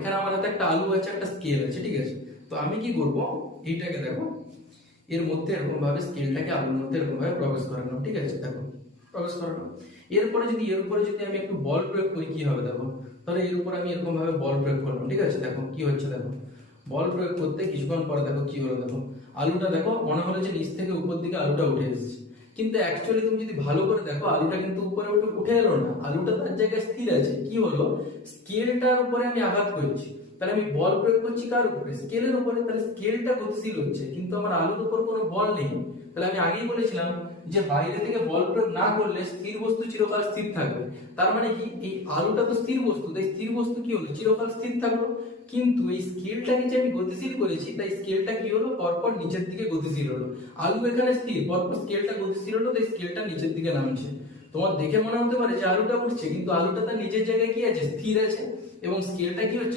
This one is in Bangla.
এখানে আমার হাতে একটা আলু আছে, একটা স্কেল আছে, ঠিক আছে? তো আমি কি করব? এইটাকে দেখো, এর মধ্যে এরকম ভাবে স্কেলটাকে আলুর মধ্যে এরকম ভাবে প্রবেশ করালাম, ঠিক আছে? দেখো, প্রবেশ করালাম। এরপরে যদি এর উপরে যদি আমি একটু বল প্রয়োগ করি, কি হবে দেখো? তাহলে এর উপর আমি এরকম ভাবে বল প্রয়োগ করলাম, ঠিক আছে? দেখো, কি হচ্ছে দেখো? বল প্রয়োগ করতে কিছুক্ষণ পরে দেখো, কি হলো দেখো? আলুটা দেখো, মনে হলো যে নিচ থেকে উপর দিকে আলুটা উঠে এসেছে। কিন্তু অ্যাকচুয়ালি তুমি যদি ভালো করে দেখো, আলুটা কিন্তু উপরে উঠে এলো না। আলুটা তার জায়গায় স্থির আছে। কি হলো? স্কেলটার উপরে আমি আঘাত করছি, তাহলে আমি বল প্রয়োগ করছি কার উপরে? স্কেলের উপরে, তাহলে স্কেলটা গতিশীল হচ্ছে, কিন্তু আমার আলুর উপর কোনো বল নেই। তাহলে আমি আগেই বলেছিলাম যে বাইরে থেকে বল প্রয়োগ না করলে স্থির বস্তু চিরকাল স্থির থাকবে। তার মানে কি? এই আলুটা তো স্থির বস্তু, তাই স্থির বস্তু কি হলো? চিরকাল স্থির থাকল। কিন্তু এই স্কেলটাকে যে আমি গতিশীল করেছি, তাই স্কেলটা কি হলো? পরপর নিচের দিকে গতিশীল হলো। আলু এখানে স্থির, পরপর স্কেলটা গতিশীল হলো, তাই স্কেলটা নিচের দিকে নামছে। তোমার দেখে মনে হতে পারে যে আলুটা উঠছে, কিন্তু আলুটা তার নিজের জায়গায় কি আছে? স্থির আছে। এবং স্কেলটা কি হচ্ছে?